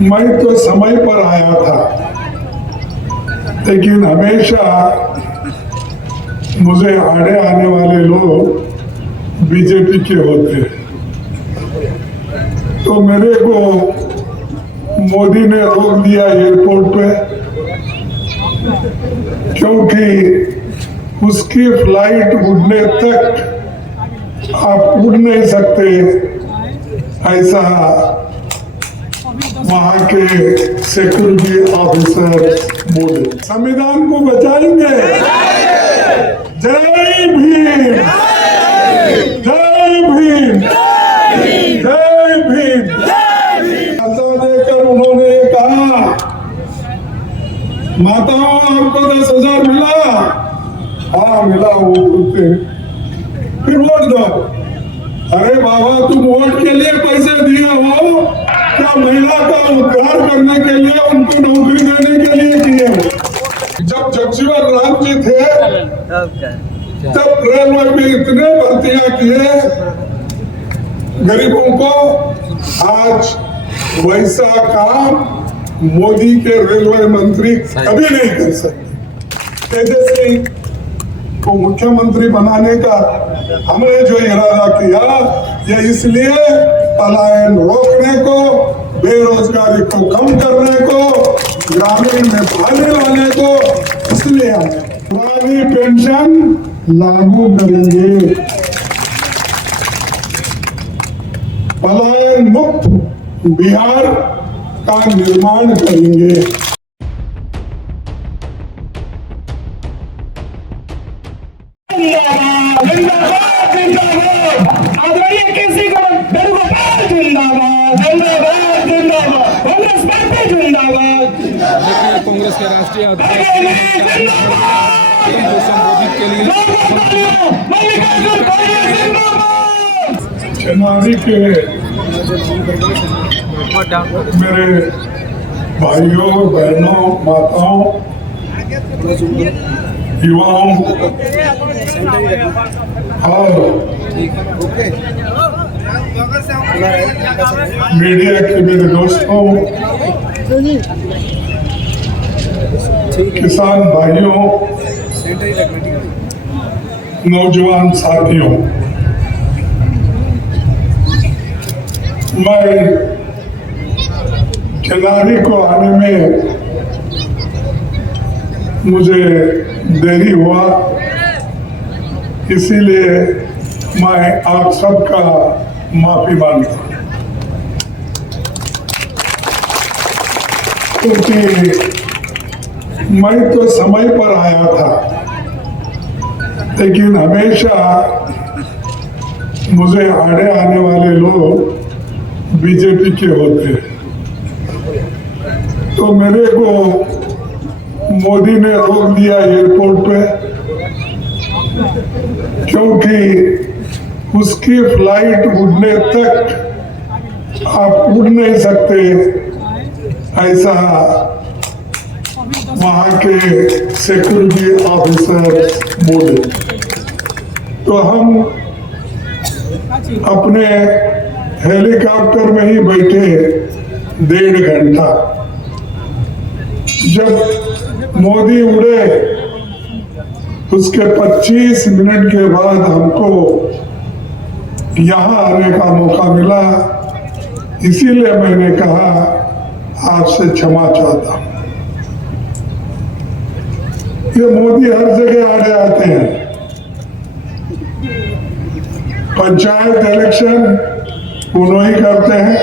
मैं तो समय पर आया था, लेकिन हमेशा मुझे आड़े आने वाले लोग बीजेपी के होते हैं। तो मेरे को मोदी ने रोक दिया एयरपोर्ट पे, क्योंकि उसकी फ्लाइट उड़ने तक आप उड़ नहीं सकते, ऐसा वहां के सिक्योरिटी ऑफिसर बोले। संविधान को बचाएंगे। जय भीम, जय भीम, जय भीम। पैसा देकर उन्होंने कहा, माताओं आपको 10,000 मिला। हाँ मिला, वो बोलते फिर वोट दो। अरे बाबा, तुम वोट के लिए पैसे दिए हो क्या महिला का उद्धार करने के लिए, उनको नौकरी देने के लिए दिए? जब जगजीवन राम जी थे तब रेलवे में इतने भर्तियां किए गरीबों को, आज वैसा काम मोदी के रेलवे मंत्री कभी नहीं कर सकते। तेजस्वी को मुख्यमंत्री बनाने का हमने जो इरादा किया, यह इसलिए पलायन रोकने को, बेरोजगारी को कम करने को, ग्रामीण में पानी लाने को, इसलिए हम पुरानी पेंशन लागू करेंगे, पलायन मुक्त बिहार का निर्माण करेंगे। कांग्रेस के राष्ट्रीय अध्यक्ष संबोधित के लिए चनारी के मेरे भाइयों बहनों माताओं युवाओं और मीडिया के मेरे दोस्तों, किसान भाइयों, नौजवान साथियों, मैं चनारी को आने में मुझे देरी हुआ, इसीलिए मैं आप सबका माफी मांगता हूं, क्योंकि मैं तो समय पर आया था, लेकिन हमेशा मुझे आड़े आने वाले लोग बीजेपी के होते हैं। तो मेरे को मोदी ने रोक दिया एयरपोर्ट पे, क्योंकि उसकी फ्लाइट उड़ने तक आप उड़ नहीं सकते, ऐसा वहां के सिक्योरिटी ऑफिसर बोले। तो हम अपने हेलीकॉप्टर में ही बैठे 1.5 घंटा, जब मोदी उड़े उसके 25 मिनट के बाद हमको यहाँ आने का मौका मिला, इसीलिए मैंने कहा आपसे क्षमा चाहता हूं। ये मोदी हर जगह आड़े आते हैं। पंचायत इलेक्शन उन्होंने ही करते हैं,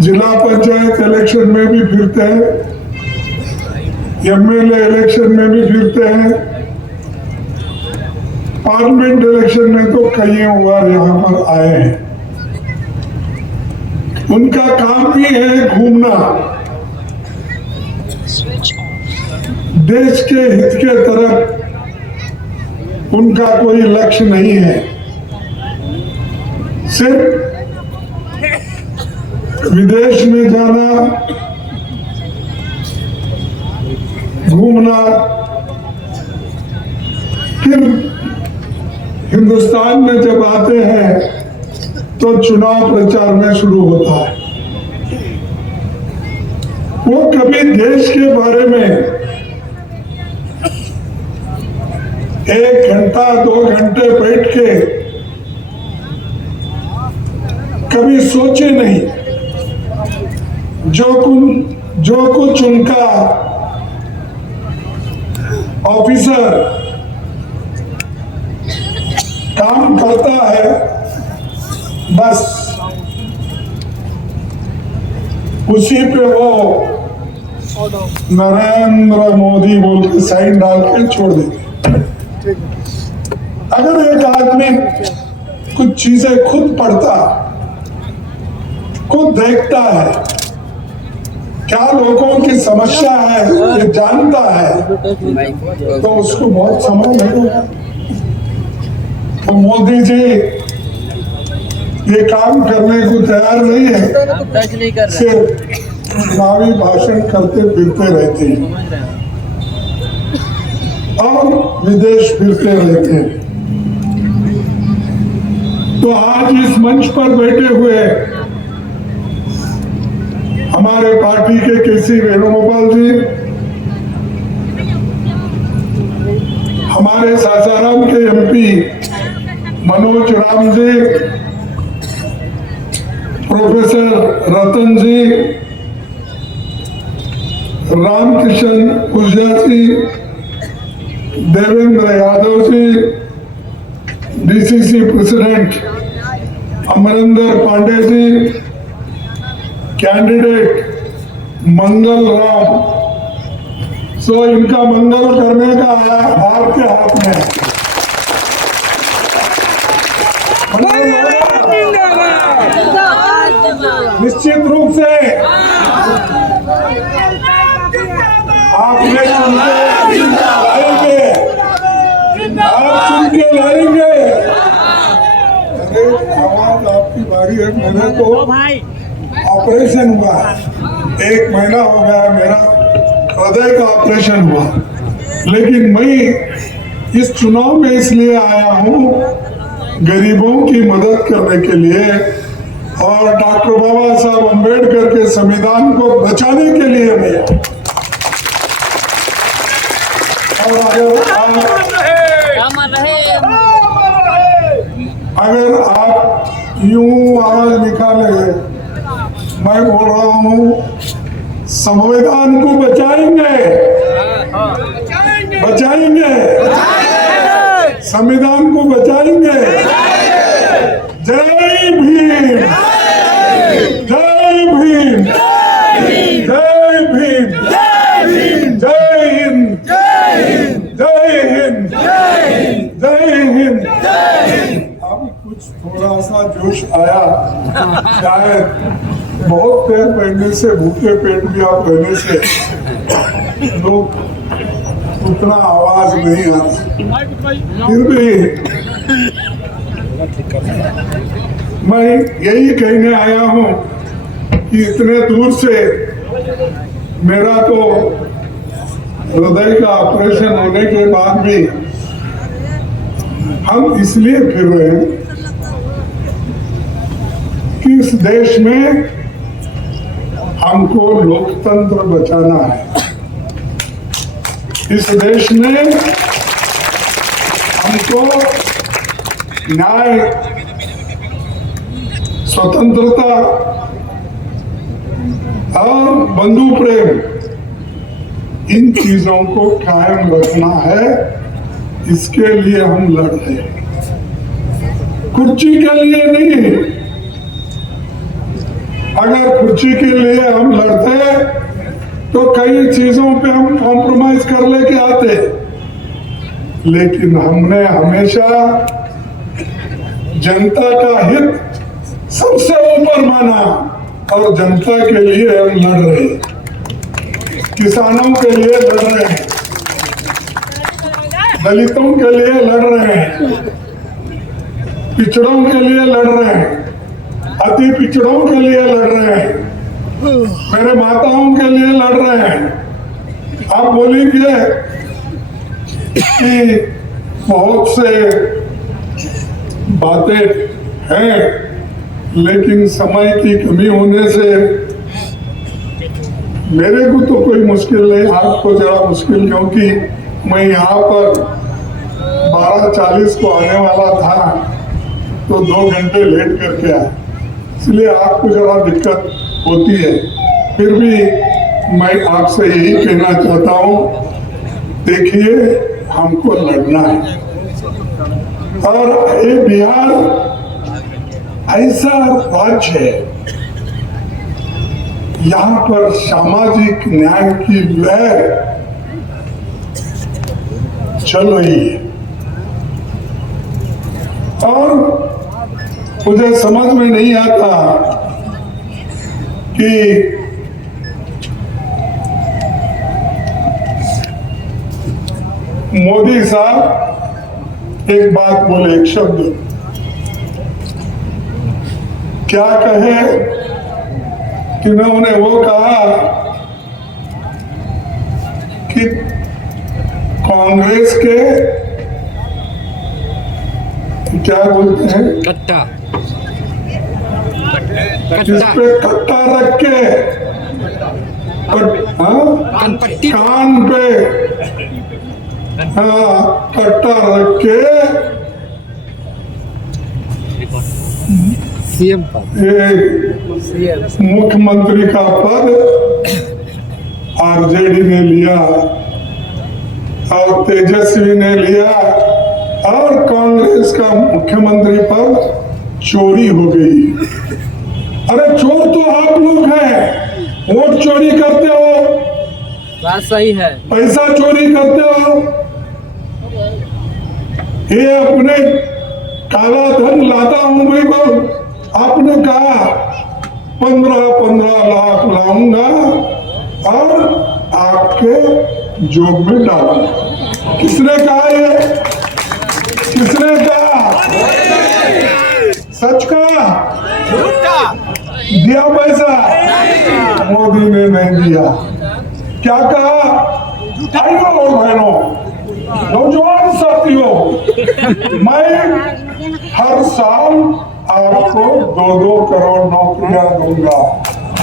जिला पंचायत इलेक्शन में भी फिरते हैं, एमएलए इलेक्शन में भी फिरते हैं, पार्लियामेंट इलेक्शन में तो कई बार यहाँ पर आए हैं। उनका काम भी है घूमना, देश के हित के तरफ उनका कोई लक्ष्य नहीं है, सिर्फ विदेश में जाना, घूमना, फिर हिंदुस्तान में जब आते हैं तो चुनाव प्रचार में शुरू होता है। वो कभी देश के बारे में 1 घंटा 2 घंटे बैठ के कभी सोचे नहीं। जो कुछ उनका ऑफिसर काम करता है, बस उसी पे वो नरेंद्र मोदी बोल के साइन डाल के छोड़ देते। अगर एक आदमी कुछ चीजें खुद पढ़ता, खुद देखता है, क्या लोगों की समस्या है ये जानता है, तो उसको बहुत समय लगेगा। तो मोदी जी ये काम करने को तैयार नहीं है, सिर्फ चुनावी भाषण करते फिरते रहते हैं और विदेश फिरते रहते हैं। तो आज इस मंच पर बैठे हुए हमारे पार्टी के केसी वेणुगोपाल जी, हमारे सासाराम के एमपी मनोज राम जी, प्रोफेसर रतन जी, रामकिशन उजिया जी, Devendra Yadav ji, DCC president Amarinder Pandey ji, candidate Mangal Ram. सो इनका मंगल करने का आपके हाथ में है। निश्चित रूप से आपने चुन के लाएंगे। अरे आवाज आपकी बारी है। मेरे तो ऑपरेशन हुआ, 1 महीना हो गया मेरा हृदय का ऑपरेशन हुआ, लेकिन मैं इस चुनाव में इसलिए आया हूं गरीबों की मदद करने के लिए और डॉक्टर बाबा साहब अम्बेडकर के संविधान को बचाने के लिए मैं। और अगर आप यूं आवाज निकाले, मैं बोल रहा हूं संविधान को बचाएंगे, बचाएंगे, संविधान को बचाएंगे। जय भीम, जय भीम, जय भीम, जय हिंद, जय हिंद, जय हिंद। अब कुछ थोड़ा सा जोश आया, शायद बहुत देर पहले से, भूखे पेट भी आप पहले से लोग उतना आवाज नहीं आता। फिर भी मैं यही कहने आया हूं कि इतने दूर से मेरा तो हृदय का ऑपरेशन होने के बाद भी हम इसलिए फिर रहे हैं कि इस देश में हमको लोकतंत्र बचाना है। इस देश में हमको न्याय, स्वतंत्रता और बंधु प्रेम, इन चीजों को कायम रखना है। इसके लिए हम लड़ रहे हैं, कुर्सी के लिए नहीं। अगर कुर्सी के लिए हम लड़ते तो कई चीजों पे हम कॉम्प्रोमाइज कर लेके आते, लेकिन हमने हमेशा जनता का हित सबसे ऊपर माना और जनता के लिए हम लड़ रहे हैं, किसानों के लिए लड़ रहे हैं, दलितों के लिए लड़ रहे हैं, पिछड़ों के लिए लड़ रहे हैं, अति पिछड़ों के लिए लड़ रहे हैं, मेरे माताओं के लिए लड़ रहे हैं। आप बोलेंगे कि बहुत से बातें हैं, लेकिन समय की कमी होने से मेरे को तो कोई मुश्किल नहीं, आपको जरा मुश्किल, क्योंकि मैं यहाँ पर 12:40 को आने वाला था तो 2 घंटे लेट करके आया, इसलिए आपको जरा दिक्कत होती है। फिर भी मैं आपसे यही कहना चाहता हूँ, देखिए हमको लड़ना है, और ये बिहार ऐसा राज्य है, यहाँ पर सामाजिक न्याय की लहर चल रही है, और मुझे समझ में नहीं आता कि मोदी साहब एक बात बोले, एक शब्द क्या कहे कि उन्होंने वो कहा कि कांग्रेस के क्या बोलते हैं, कट्टा जिस पे कट्टा रख के कान पे कट्टा रख के सीएम मुख्यमंत्री का पद आरजेडी ने लिया और तेजस्वी ने लिया, और कांग्रेस का मुख्यमंत्री पद चोरी हो गई। अरे चोर तो आप लोग हैं, वोट चोरी करते हो, बात सही है, पैसा चोरी करते हो, ये अपने काला धन लाता हूं मैं, बहुत आपने कहा 15-15 लाख लाऊंगा और आपके जोब में डालूंगा। किसने कहा ये, किसने कहा, सच कहा, दिया पैसा, मोदी ने नहीं दिया। क्या कहा, भाइयों और बहनों, नौजवान साथियों, मैं हर साल आपको 2-2 करोड़ नौकरियां दूंगा।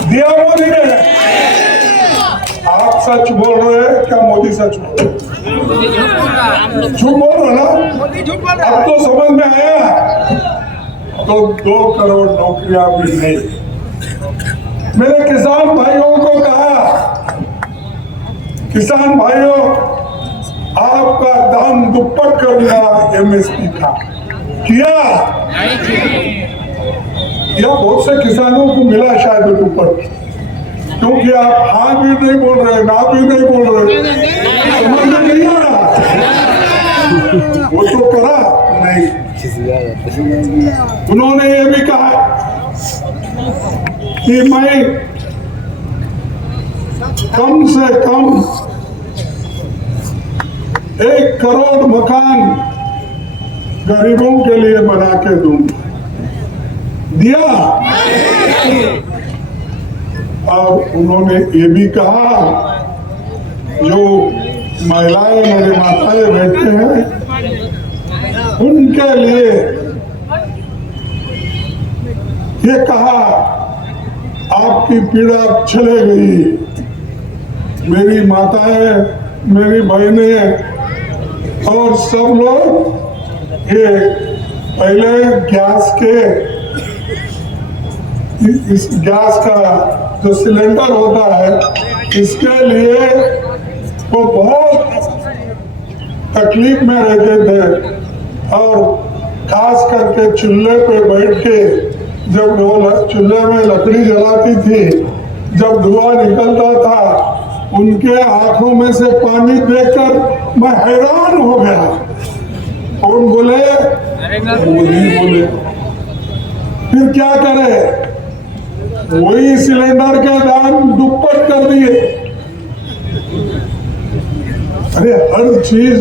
दिया मोदी ने? आप सच बोल रहे हैं क्या, मोदी सच बोल रहे? झूठ बोल रहे ना? अब तो समझ में आया, तो 2 करोड़ नौकरियां भी नहीं। मेरे किसान भाइयों को कहा, किसान भाइयों आपका दाम दुप्पट कर दिया एमएसपी का, किया? या बहुत से किसानों को मिला शायद दुप्पट, क्योंकि आप हाँ भी नहीं बोल रहे, ना भी नहीं बोल रहे, समझ में नहीं आ रहा, वो तो करा नहीं। उन्होंने ये भी कहा कि मैं कम से कम 1 करोड़ मकान गरीबों के लिए बना के दूंगा। दिया? और उन्होंने ये भी कहा, जो महिलाएं मेरे माताएं बैठे हैं उनके लिए ये कहा, आपकी पीड़ा चले गई, मेरी माताएं, मेरी बहनें और सब लोग ये पहले गैस के, इस गैस का जो सिलेंडर होता है, इसके लिए वो बहुत तकलीफ में रहते थे, और खास करके चूल्हे पे बैठ के जब वो चूल्हे में लकड़ी जलाती थी, जब धुआं निकलता था, उनके आंखों में से पानी देखकर मैं हैरान हो गया। कौन बोले? मोदी बोले। फिर क्या करे, वही सिलेंडर के दाम दुप्पट कर दिए। अरे हर चीज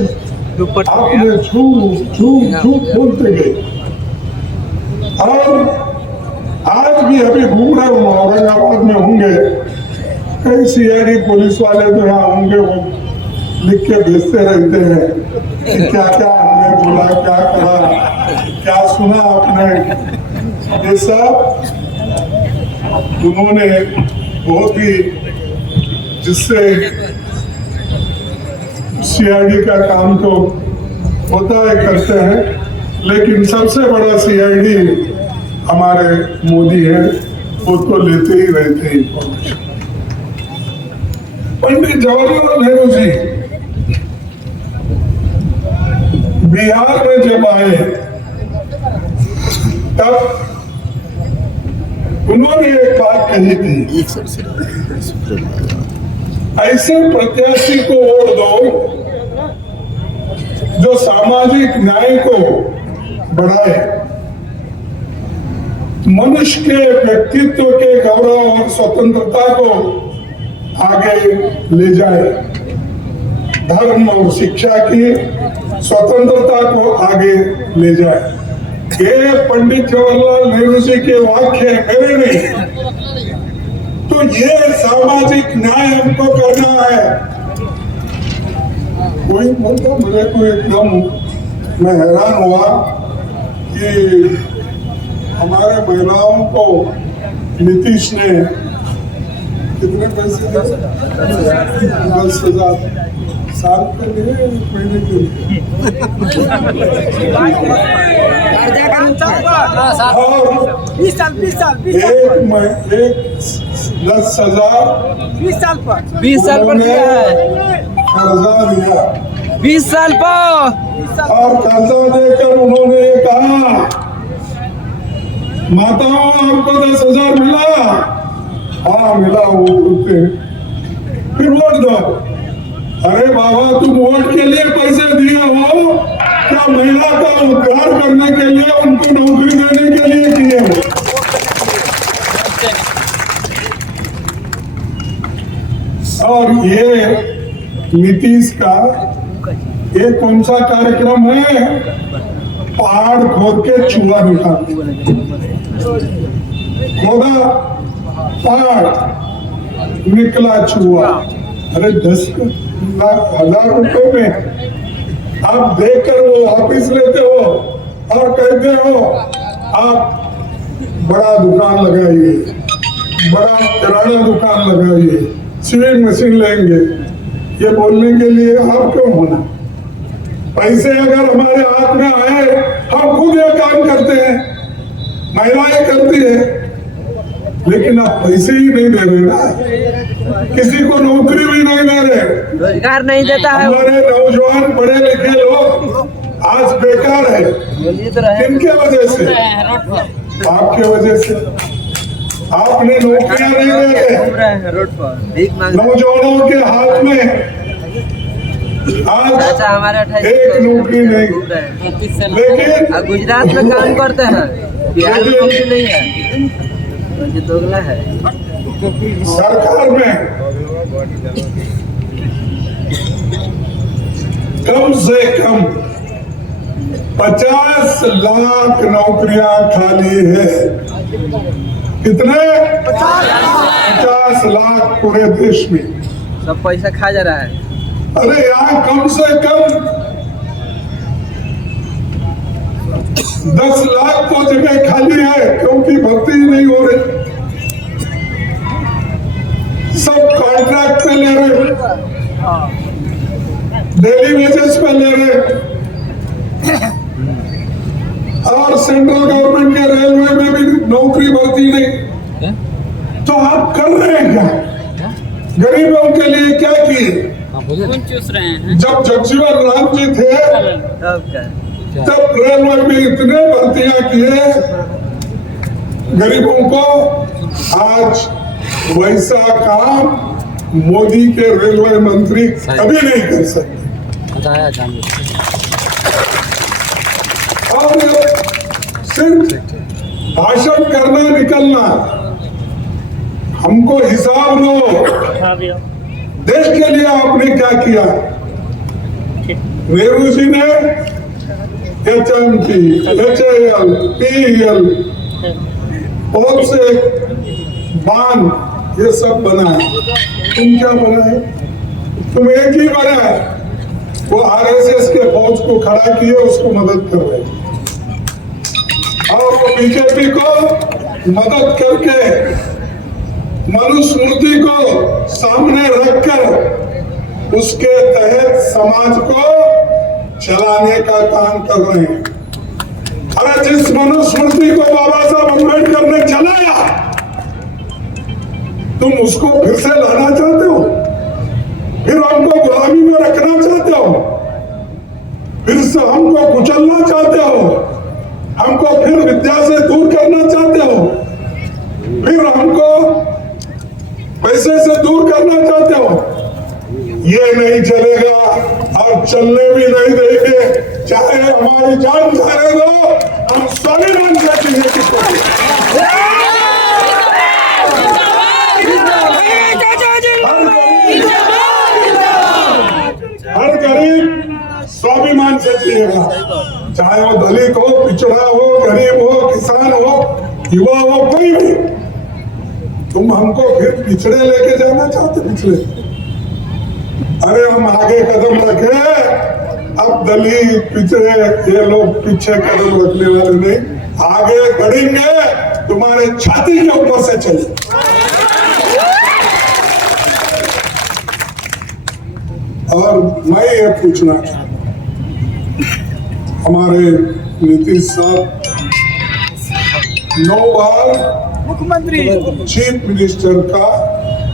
आपने झूठ बोलते गए। और आज भी अभी घूम रहे हो, औरंगाबाद में होंगे, कई सीआईडी पुलिस वाले तो यहाँ होंगे, वो लिख के भेजते रहते हैं कि क्या क्या हमने बोला, क्या करा, क्या सुना आपने। ये सब उन्होंने बहुत ही जिससे सीआईडी का काम तो होता है, करते हैं, लेकिन सबसे बड़ा सीआईडी हमारे मोदी है, वो तो लेते ही रहते हैं इंफॉर्मेशन। पंडित जवाहरलाल नेहरू जी बिहार में जब आए तब उन्होंने एक बात कही थी, ऐसे प्रत्याशी को वोट दो जो सामाजिक न्याय को बढ़ाए, मनुष्य के व्यक्तित्व के गौरव और स्वतंत्रता को आगे ले जाए, धर्म और शिक्षा की स्वतंत्रता को आगे ले जाए। ये पंडित जवाहरलाल नेहरू जी के वाक्य है, मेरे नहीं। तो ये सामाजिक न्याय हमको करना है। कोई बोलता, मेरे को एकदम मैं हैरान हुआ कि हमारे महिलाओं को नीतीश ने कितने पैसे दिए? 10,000 साल के लिए, एक महीने के लिए। और 20 साल एक 10,000 20 साल पर उन्होंने दिया है। कर्जा दिया 20 साल पर। और कर्जा देकर उन्होंने ये कहा, माताओं आपको 10,000 मिला? हाँ मिला। वो बोलते फिर वोट दो। अरे बाबा, तुम वोट के लिए पैसे दिए हो क्या महिला का उद्धार करने के लिए, उनको नौकरी देने के लिए दिए हो? और ये नीतीश का ये कौन सा कार्यक्रम है? पहाड़ खोद के चूहा निकाल, खोदा पहाड़ निकला चूहा। अरे 10,000 रुपए में आप देकर वो वापिस लेते हो और कहते हो आप बड़ा दुकान लगाइए, बड़ा किराना दुकान लगाइए, सिविल मशीन लेंगे। ये बोलने के लिए आप क्यों होना? पैसे अगर हमारे हाथ में आए, हम खुद ये काम करते हैं, महिलाएं करती है, लेकिन आप पैसे ही नहीं दे रहे ना, किसी को नौकरी भी नहीं दे रहे, रोजगार नहीं देता है। हमारे नौजवान पढ़े लिखे लोग आज बेकार है। किनके वजह से? आपके वजह से। आपने नौकरियां नहीं दे रहे, रोड पर नौजवानों के हाथ में आज हमारे एक नौकरी नहीं। लेकिन गुजरात में काम करते हैं, बिहार में नौकरी नहीं है, ये दोगला है। सरकार में कम से कम 50 लाख नौकरियां खाली है। कितने? 50 लाख पूरे देश में। सब पैसा खा जा रहा है। अरे यहाँ कम से कम 10 लाख तो जगह खाली है, क्योंकि भर्ती ही नहीं हो रही। सब कॉन्ट्रैक्ट पे ले रहे, डेली वेजेस पे ले रहे, और सेंट्रल गवर्नमेंट के रेलवे में भी नौकरी भर्ती नहीं। तो आप कर रहे हैं क्या? गरीबों के लिए क्या किए? चूस रहे हैं। जब जगजीवन राम जी थे तब रेलवे में इतने भर्तियां किए गरीबों को। आज वैसा काम मोदी के रेलवे मंत्री कभी नहीं कर सकते। और सिर्फ भाषण करना, निकलना, हमको हिसाब लो देश के लिए आपने क्या किया। नेहरू जी ने HMT, HAL, PEL, बहुत से बांध ये सब बनाए। तुम क्या बनाए? तुम एक ही बनाए, वो RSS के फौज को खड़ा किए, उसको मदद कर रहे, और वो बीजेपी को मदद करके मनुस्मृति को सामने रख रखकर उसके तहत समाज को चलाने का काम कर रहे हैं। अरे जिस मनुस्मृति को बाबा साहब अम्बेडकर ने चलाया, तुम उसको फिर से लाना चाहते हो, फिर हमको गुलामी में रखना चाहते हो, फिर से हमको कुचलना चाहते हो, हमको फिर विद्या से दूर करना चाहते हो, फिर हमको पैसे से दूर करना चाहते हो। ये नहीं चलेगा और चलने भी नहीं देंगे, चाहे हमारी जान जाने दो, हम स्वाभिमान से चाहिए किसको। हर गरीब स्वाभिमान से जिएगा, चाहे वो दलित हो, पिछड़ा हो, गरीब हो, किसान हो, युवा हो, कोई भी। तुम हमको फिर पिछड़े लेके जाना चाहते, पिछड़े। अरे हम आगे कदम रखे, अब दलित पिछड़े ये लोग पीछे कदम रखने वाले नहीं, आगे बढ़ेंगे, तुम्हारे छाती के ऊपर से चले। और मैं ये पूछना चाहता हूं, हमारे नीतीश साहब 9 बार मुख्यमंत्री चीफ मिनिस्टर का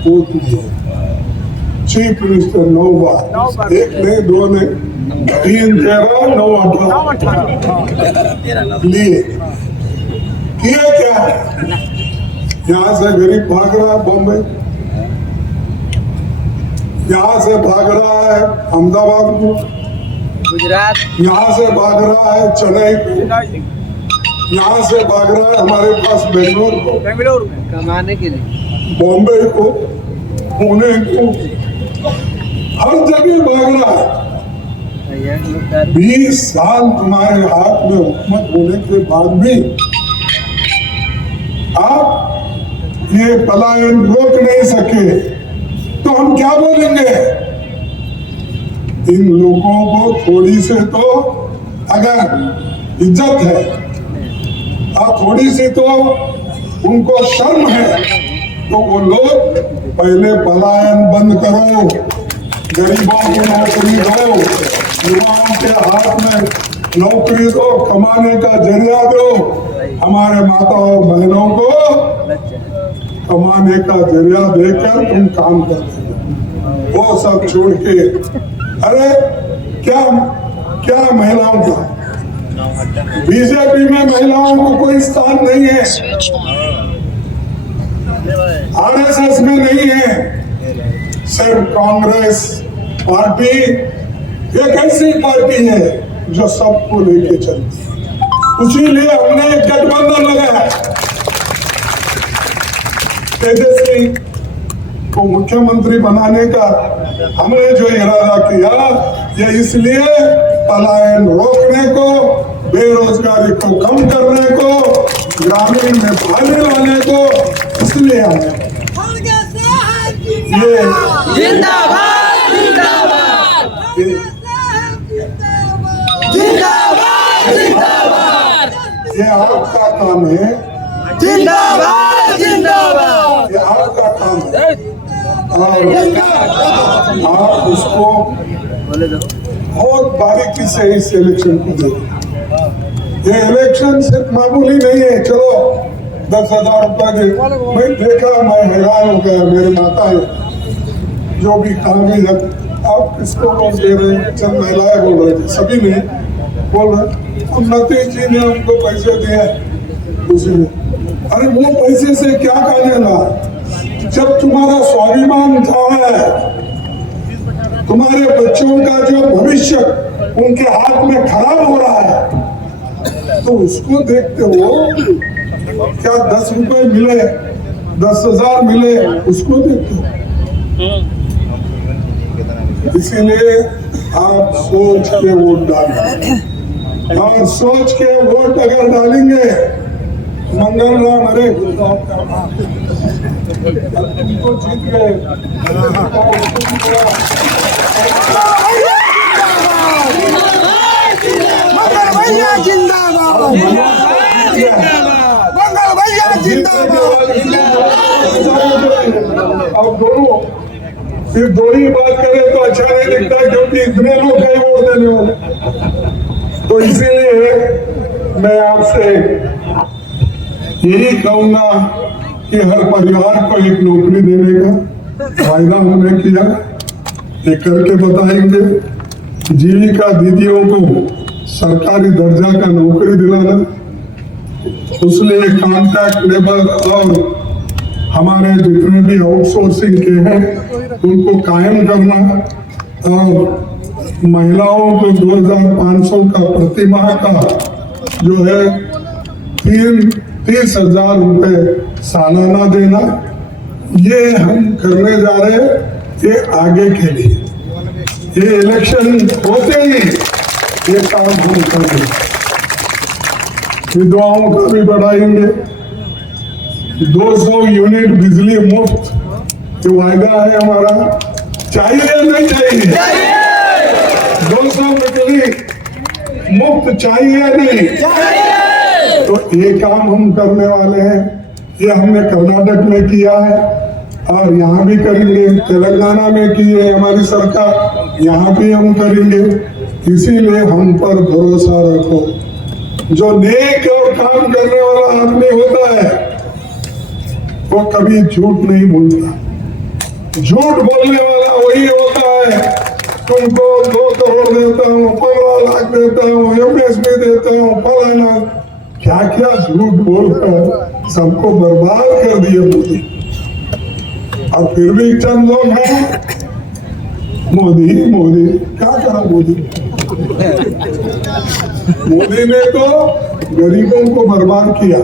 पोस्ट लिए, चीफ मिनिस्टर 9 बार, 1 नहीं 2 नहीं 3 13 9 18 लिए। किए क्या? यहाँ से गरीब भाग रहा है बॉम्बे, यहाँ से भाग रहा है अहमदाबाद को, गुजरात, यहाँ से भाग रहा है चेन्नई को, यहाँ से भाग रहा है हमारे पास बेंगलोर में कमाने के लिए, बॉम्बे को, पुणे को, हर जगह भाग रहा है। 20 साल तुम्हारे हाथ में हुकूमत होने के बाद भी आप ये पलायन रोक नहीं सके, तो हम क्या बोलेंगे? इन लोगों को थोड़ी से तो अगर इज्जत है और थोड़ी सी तो उनको शर्म है, तो वो लोग पहले पलायन बंद करो, गरीबों को नौकरी दो, युवाओं के हाथ में नौकरी दो, कमाने का जरिया दो, हमारे माता और बहनों को कमाने का जरिया देकर तुम काम करते हो। वो सब छोड़ के, अरे क्या महिलाओं का, बीजेपी में महिलाओं को कोई स्थान नहीं है, आरएसएस में नहीं है, सिर्फ कांग्रेस पार्टी एक ऐसी पार्टी है जो सबको लेके चलती है। इसीलिए हमने एक गठबंधन लगाया, तेजस्वी को मुख्यमंत्री बनाने का हमने जो इरादा किया, ये इसलिए पलायन रोकने को, बेरोजगारी को कम करने को, ग्रामीण में बहाली लाने को, इसलिए हमने ये जिंदाबाद जिंदाबाद जिंदाबाद जिंदाबाद, ये आपका काम है, जिंदाबाद जिंदाबाद, ये आपका काम है, और आप उसको बहुत बारीकी से इस इलेक्शन को देखें। ये इलेक्शन सिर्फ मामूली नहीं है, चलो 10,000 रुपए दे, मैं देखा, मैं हैरान हो गया, मेरे माता है जो भी काबिल है, आप किसको वोट दे रहे हैं? चंद महिलाएं बोल रहे थे, सभी नहीं बोल रहे, उन्नति जी ने हमको पैसे दिए दूसरे, अरे वो पैसे से क्या करने लगा? जब तुम्हारा स्वाभिमान जा रहा है, तुम्हारे बच्चों का जो भविष्य उनके हाथ में खराब हो रहा है, तो उसको देखते हो क्या 10 रुपए मिले, 10,000 मिले, उसको देखते हो। इसीलिए आप सोच के वोट डालें, और सोच के वोट अगर डालेंगे, मंगल राम, अरे तुमको जीत गए, मंगल भैया जिंदाबाद, मंगल भैया जिंदाबाद। अब दोनों फिर दो ही बात करें तो अच्छा नहीं दिखता, क्योंकि इतने लोग कई वोट देने वाले। तो इसीलिए मैं आपसे यही कहूंगा कि हर परिवार को एक नौकरी देने का वायदा हमने किया, ये करके बताएंगे। जीविका दीदियों को सरकारी दर्जा का नौकरी दिलाना, उसलिए कॉन्ट्रैक्ट लेबर और हमारे जितने भी आउटसोर्सिंग के हैं उनको कायम करना, और महिलाओं को 2500 का प्रति माह का जो है 30,000 रुपए सालाना देना, ये हम करने जा रहे हैं। ये आगे के लिए, ये इलेक्शन होते ही ये काम हम करेंगे। विधवाओं का भी बढ़ाएंगे, 200 यूनिट बिजली मुफ्त, ये वायदा है हमारा। चाहिए या नहीं चाहिए? 200 बिजली मुफ्त चाहिए या नहीं? तो ये काम हम करने वाले हैं। ये हमने कर्नाटक में किया है और यहाँ भी करेंगे, तेलंगाना में की है हमारी सरकार, यहाँ भी हम करेंगे। इसीलिए हम पर भरोसा रखो। जो नेक और काम करने वाला आदमी होता है वो कभी झूठ नहीं बोलता। झूठ बोलने वाला वही होता है, तुमको 2 करोड़ देता हूँ, 15 लाख देता हूँ, MSP देता हूँ, फलाना क्या क्या झूठ बोलकर सबको बर्बाद कर दिया मोदी। और फिर भी चंद लोग हैं मोदी मोदी, क्या करा मोदी? मोदी ने तो गरीबों को बर्बाद किया,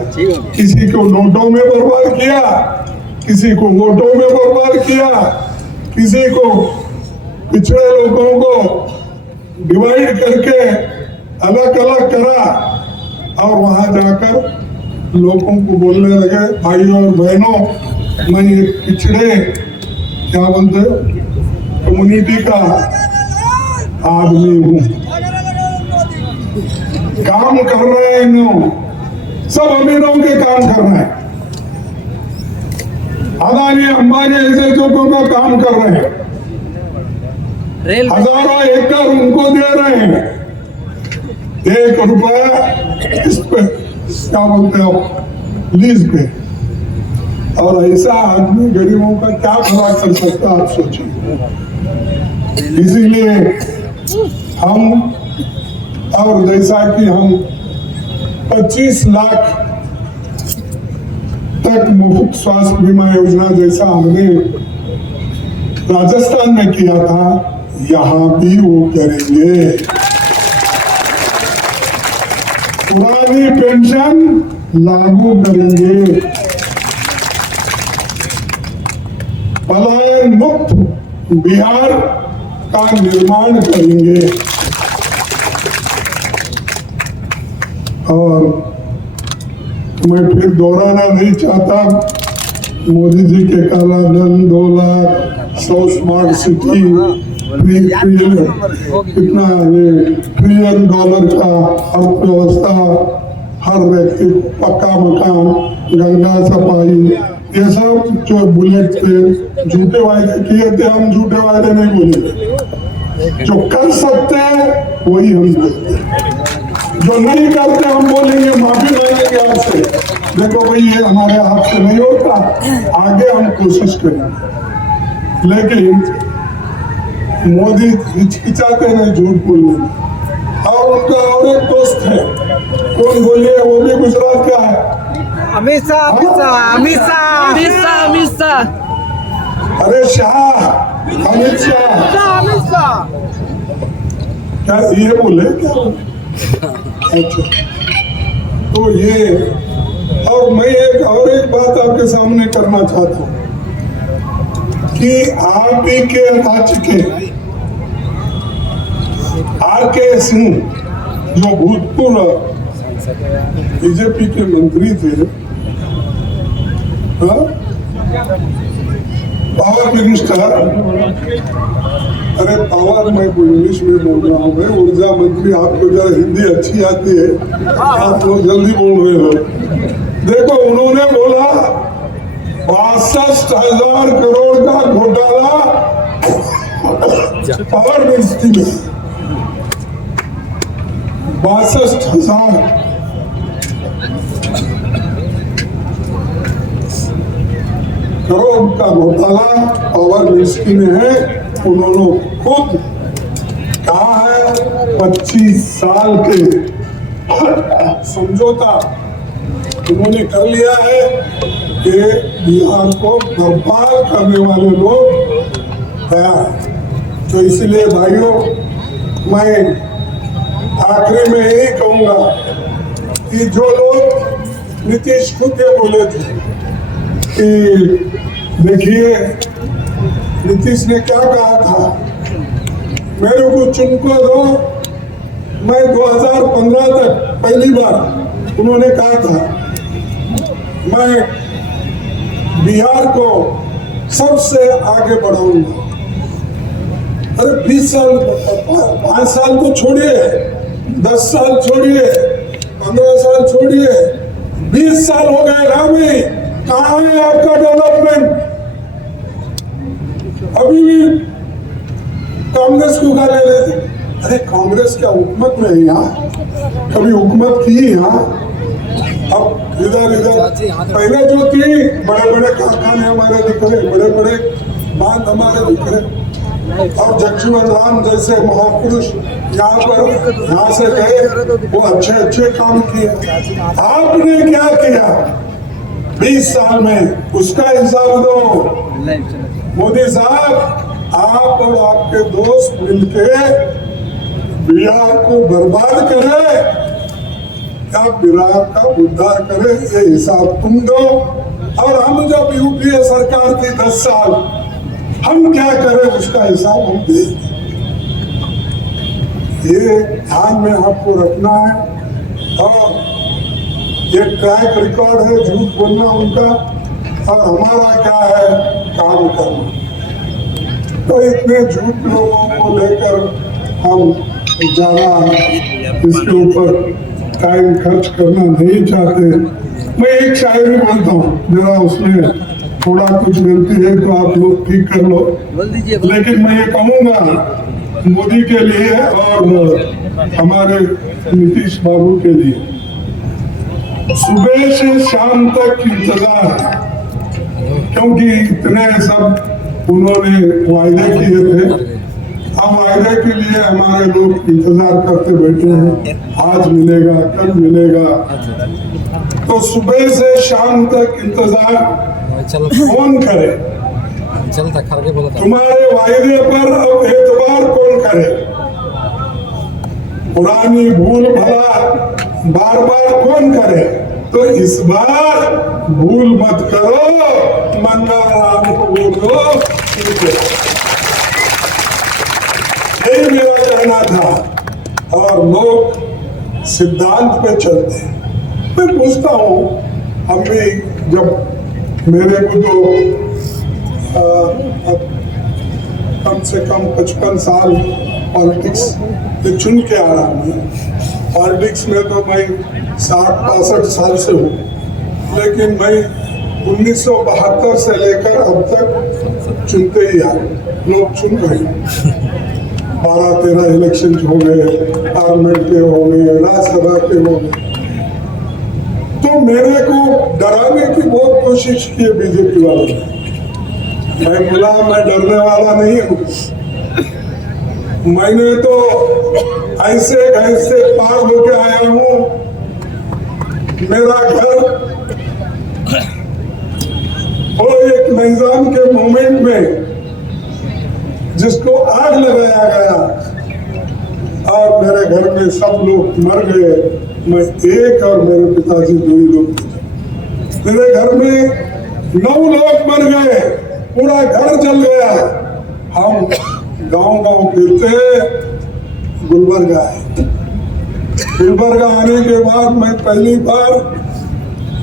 किसी को नोटों में बर्बाद किया, किसी को वोटों में बर्बाद किया, किसी को पिछड़े लोगों को डिवाइड करके अलग अलग करा, और वहां जाकर लोगों को बोलने लगे भाइयों और बहनों, मैं एक पिछड़े क्या बोलते कम्युनिटी का आदमी हूँ। काम कर रहे हैं नो, सब अमीरों के काम कर रहे हैं। अदानी अंबानी ऐसे लोगों का काम कर रहे हैं, हजारों एकड़ उनको दे रहे हैं। 1 रुपया इस पे क्या बोलते हो लीज पे, और ऐसा आदमी गरीबों का क्या भला कर सकता आप सोचिए। इसीलिए हम, और जैसा कि हम 25 लाख तक मुफ्त स्वास्थ्य बीमा योजना जैसा हमने राजस्थान में किया था, यहाँ भी वो करेंगे। पुरानी पेंशन लागू करेंगे, पलायन मुक्त बिहार का निर्माण करेंगे। और मैं फिर दोहराना नहीं चाहता, मोदी जी के काला धन, 2 लाख, 100 स्मार्ट सिटी, कितना $1 ट्रिलियन का अर्थव्यवस्था, हर व्यक्ति पक्का मकान, गंगा सफाई, ये सब जो बुलेट पे झूठे वायदे किए थे, हम झूठे वायदे नहीं बोलेंगे। जो कर सकते हैं वही हम बोलते हैं, जो नहीं करते हम बोलेंगे, माफी मांगेंगे आपसे। देखो भाई ये हमारे हाथ से नहीं होता, आगे हम कोशिश करेंगे। लेकिन मोदी हिचकिचाते नहीं झूठ बोलने में। और उनका और एक दोस्त है, कौन बोलिए, वो भी गुजरात का है, अमित शाह। अरे शाह, अमित शाह क्या ये बोले क्या? अच्छा, तो ये, और मैं एक बात आपके सामने करना चाहता हूँ कि आप ही के राज्य के आर.के. सिंह जो भूतपूर्व बीजेपी के मंत्री थे, पावर मिनिस्टर, अरे पावर मैं इंग्लिश में बोल रहा हूँ, मैं ऊर्जा मंत्री, आपको जरा हिंदी अच्छी आती है, आप लोग जल्दी बोल रहे हो। देखो उन्होंने बोला 62,000 करोड़ का घोटाला पावर मिनिस्ट्री में 62,000 करोड़ का घोटाला पावर मिनिस्ट्री में है। उन्होंने खुद कहा है 25 साल के समझौता उन्होंने कर लिया है कि बिहार को बर्बाद करने वाले लोग तैयार हैं। तो इसलिए भाइयों, मैं आखिरी में यही कहूंगा कि जो लोग नीतीश खुद ये बोले थे कि देखिए नीतीश ने क्या कहा था, मेरे को चुनको दो, मैं 2015 तक पहली बार उन्होंने कहा था मैं बिहार को सबसे आगे बढ़ाऊंगा। अरे 20 साल 5 साल तो छोड़िए, 10 साल छोड़िए, 15 साल छोड़िए, 20 साल हो गए ना भाई, कहाँ है आपका डेवलपमेंट? अभी भी कांग्रेस को गाली देते। अरे कांग्रेस क्या हुकूमत में है यहाँ? कभी हुकूमत की यहाँ? अब इधर पहले जो थी, बड़े बड़े कारखाने हमारे दिख रहे, बड़े बड़े बांध हमारे दिख रहे, और जगजीवन राम जैसे महापुरुष यहाँ से गए, वो अच्छे अच्छे काम किए। आपने क्या किया 20 साल में, उसका हिसाब दो। मोदी साहब, आप और आपके दोस्त मिलके बिहार को बर्बाद करे या बिहार का उद्धार करे, ये हिसाब तुम दो। और हम जब यूपीए सरकार थी 10 साल, हम क्या करें उसका हिसाब हम दें। ये ध्यान में आपको रखना है। और ये ट्रैक रिकॉर्ड है झूठ बोलना उनका, और हमारा क्या है काम करना। तो इतने झूठ लोगों को लेकर हम ज्यादा इसके ऊपर टाइम खर्च करना नहीं चाहते। मैं एक शायरी बोलता हूँ, जरा उसमें थोड़ा कुछ गलती है तो आप लोग ठीक कर लो, लेकिन मैं ये कहूँगा मोदी के लिए और हमारे नीतीश बाबू के लिए, सुबह से शाम तक इंतजार, क्योंकि इतने सब उन्होंने वायदे किए थे। हम वायदे के लिए हमारे लोग इंतजार करते बैठे हैं, आज मिलेगा कल मिलेगा। तो सुबह से शाम तक इंतजार कौन करे? तुम्हारे वायदे पर अब एतबार कौन करे? पुरानी भूल भला बार बार कौन करे? तो इस बार भूल मत करो, मंगल राम को बोलो। यही मेरा कहना था। और लोग सिद्धांत पे चलते हैं। मैं पूछता हूँ, हम भी जब मेरे को तो कम से कम 55 साल पॉलिटिक्स में चुन के आ रहा हूँ। पॉलिटिक्स में तो मैं 60-65 साल से हूँ, लेकिन मैं 1972 से लेकर अब तक चुनते ही आ रहे। लोग चुन रहे, 12-13 इलेक्शन हो गए, पार्लियामेंट के हो गए, राज्यसभा के हो गए। तो मेरे को डराने की बहुत कोशिश की है बीजेपी वालों ने। मैं बोला मैं डरने वाला नहीं हूँ। मैंने तो ऐसे ऐसे पार होके आया हूँ। मेरा घर वो एक निजाम के मोमेंट में जिसको आग लगाया गया और मेरे घर में सब लोग मर गए, मैं एक और मेरे पिताजी 2 ही लोग थे। मेरे घर में 9 लोग मर गए, पूरा घर जल गया। हम गांव फिरते गुलबर्गा आए। गुलबर्गा आने के बाद मैं पहली बार,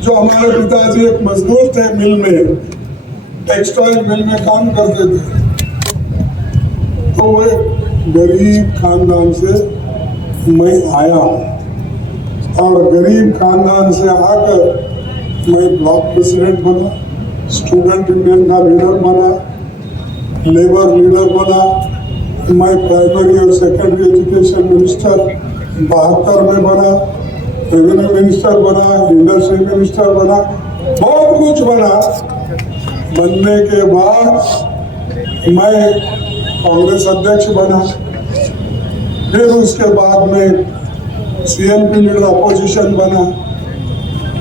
जो हमारे पिताजी एक मजदूर थे मिल में, टेक्सटाइल मिल में काम करते थे, तो वो गरीब खानदान से मैं आया हूँ। और गरीब खानदान से आकर मैं ब्लॉक प्रेसिडेंट बना, स्टूडेंट यूनियन का लीडर बना, लेबर लीडर बना, मैं प्राइमरी और सेकेंडरी एजुकेशन मिनिस्टर 72 में बना, रेवेन्यू मिनिस्टर बना, इंडस्ट्री मिनिस्टर बना, बहुत कुछ बना। बनने के बाद मैं कांग्रेस अध्यक्ष बना, फिर उसके बाद में CLP लीडर अपोजिशन बना,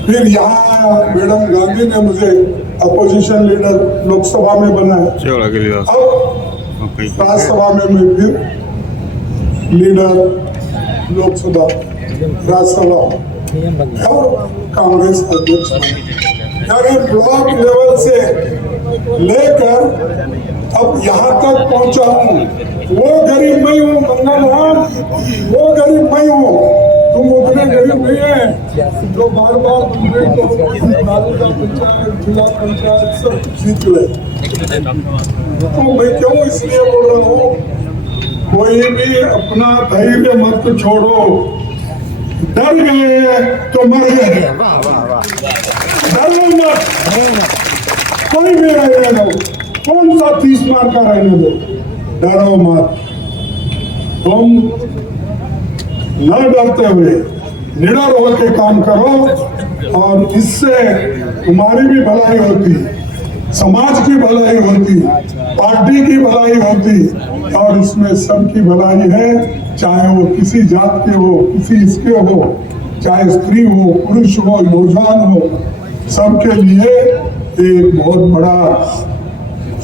फिर यहाँ मैडम गांधी ने मुझे अपोजिशन लीडर लोकसभा में बनाया। अब राज्यसभा में मैं फिर लीडर लोकसभा राज्यसभा और कांग्रेस अध्यक्ष बना। यानी ब्लॉक लेवल से लेकर अब यहाँ तक पहुंचा हूँ। वो गरीब मैं हूँ मंगलवार, वो गरीब मैं हूँ, तुम उतने गरीब नहीं है जो बार बार तालुका पंचायत, जिला पंचायत सब कुछ जीत ले। तो मैं क्यों इसलिए बोल रहा हूँ, कोई भी अपना धैर्य मत छोड़ो। डर गए तो मर गए, डरो मत, कोई भी रहने दो, कौन सा 30 मार का रहने दो, डरो मत। तुम न डरते हुए निडर होकर काम करो और इससे तुम्हारी भी भलाई होती, समाज की भलाई होती, पार्टी की भलाई होती और इसमें सबकी भलाई है। चाहे वो किसी जात के हो, किसी इसके हो, चाहे स्त्री हो, पुरुष हो, नौजवान हो, सबके लिए एक बहुत बड़ा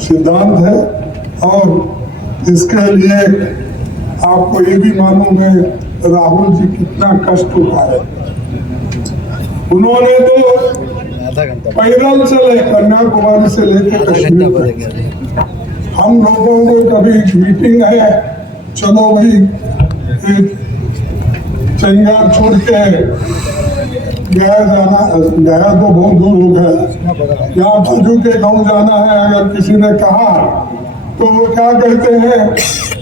सिद्धांत है। और इसके लिए आपको ये भी मालूम है राहुल जी कितना कष्ट उठाए। उन्होंने तो पैदल चले कन्याकुमारी से लेकर कश्मीर तक। हम लोगों को कभी मीटिंग है, चलो भाई चंगार छोड़ के गया तो बहुत दूर हो गया, यहाँ बाजू के गांव जाना है। अगर किसी ने कहा तो वो क्या कहते हैं,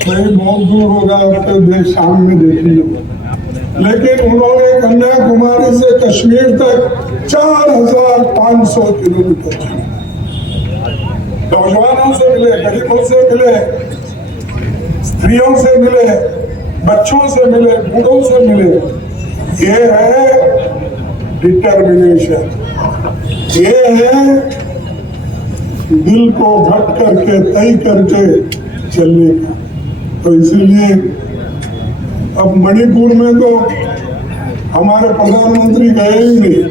भाई बहुत दूर होगा तो देख शाम में देखिए। लेकिन उन्होंने कन्याकुमारी से कश्मीर तक 4500 किलोमीटर चले। नौजवानों से मिले, गरीबों से मिले, स्त्रियों से मिले, बच्चों से मिले, बूढ़ों से मिले। ये है डिटर्मिनेशन, ये है दिल को घट करके तय करके चलने का। तो इसीलिए अब मणिपुर में तो हमारे प्रधानमंत्री गए ही नहीं,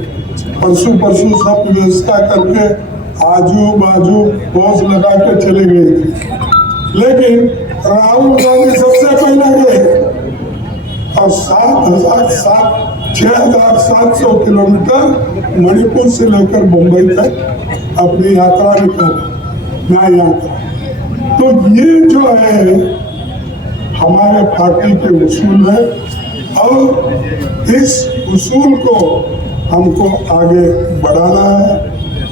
परसों सब व्यवस्था करके आजू बाजू पहुंच लगा के चले गए थे। लेकिन राहुल गांधी सबसे पहले गए और 6,700 किलोमीटर मणिपुर से लेकर मुंबई तक अपनी यात्रा निकाली, न्याय यात्रा। तो ये जो है हमारे पार्टी के उसूल है और इस उसूल को हमको आगे बढ़ाना है।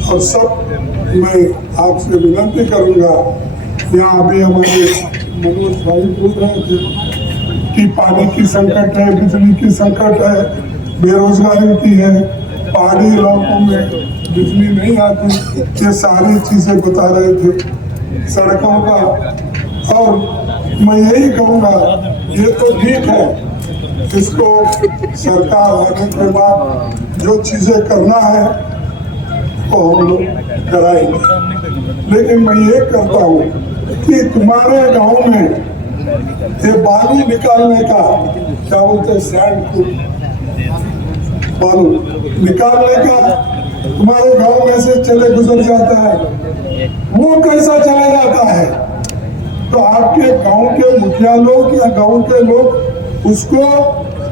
और सब मैं आपसे विनती करूंगा, यहाँ अभी हमारे मनोज भाई बोल रहे थे कि पानी की संकट है, बिजली की संकट है, बेरोजगारी की है, पहाड़ी इलाकों में बिजली नहीं आती, ये सारी चीजें बता रहे थे, सड़कों का। और मैं यही कहूँगा, ये तो ठीक है, इसको सरकार आने के बाद जो चीजें करना है वो हम लोग कराएंगे। लेकिन मैं ये करता हूँ कि तुम्हारे गांव में ये बालू निकालने का क्या बोलते हैं, सैंड बालू निकालने का तुम्हारे गांव में से चले गुजर जाता है, वो कैसा चला जाता है? तो आपके गांव के मुखिया लोग या गांव के लोग उसको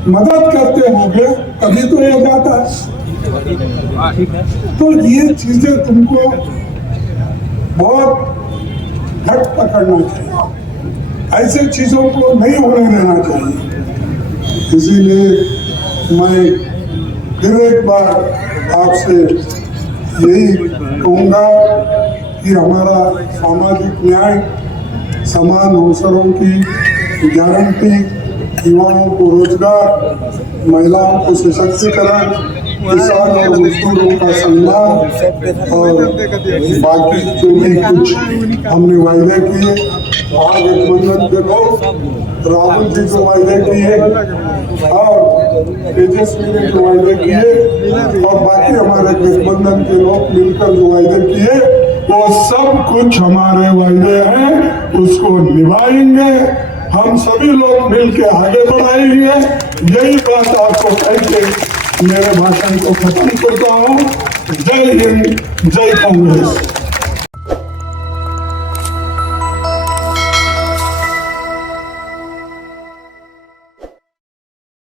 मदद करते होंगे, तभी तो ये जाता है। तो ये चीजें तुमको बहुत घट पकड़ना चाहिए, ऐसे चीजों को नहीं होने देना चाहिए। इसीलिए मैं फिर एक बार आपसे यही कहूँगा कि हमारा सामाजिक न्याय, समान अवसरों की गारंटी, युवाओं को रोजगार, महिलाओं को सशक्तिकरण किसान और मजदूरों का सम्मान और बाकी जो भी कुछ हमने वायदे किए, महागठबंधन के लोग राहुल जी जो वायदे किए और तेजस्वी ने जो वायदे किए और बाकी हमारे गठबंधन के लोग मिलकर जो वायदे किए, वो सब कुछ हमारे वायदे हैं, उसको निभाएंगे। हम सभी लोग मिलकर आगे बढ़ाएंगे। यही बात आपको कह के मेरे भाषण को खत्म करता हूँ। जय हिंद, जय कांग्रेस।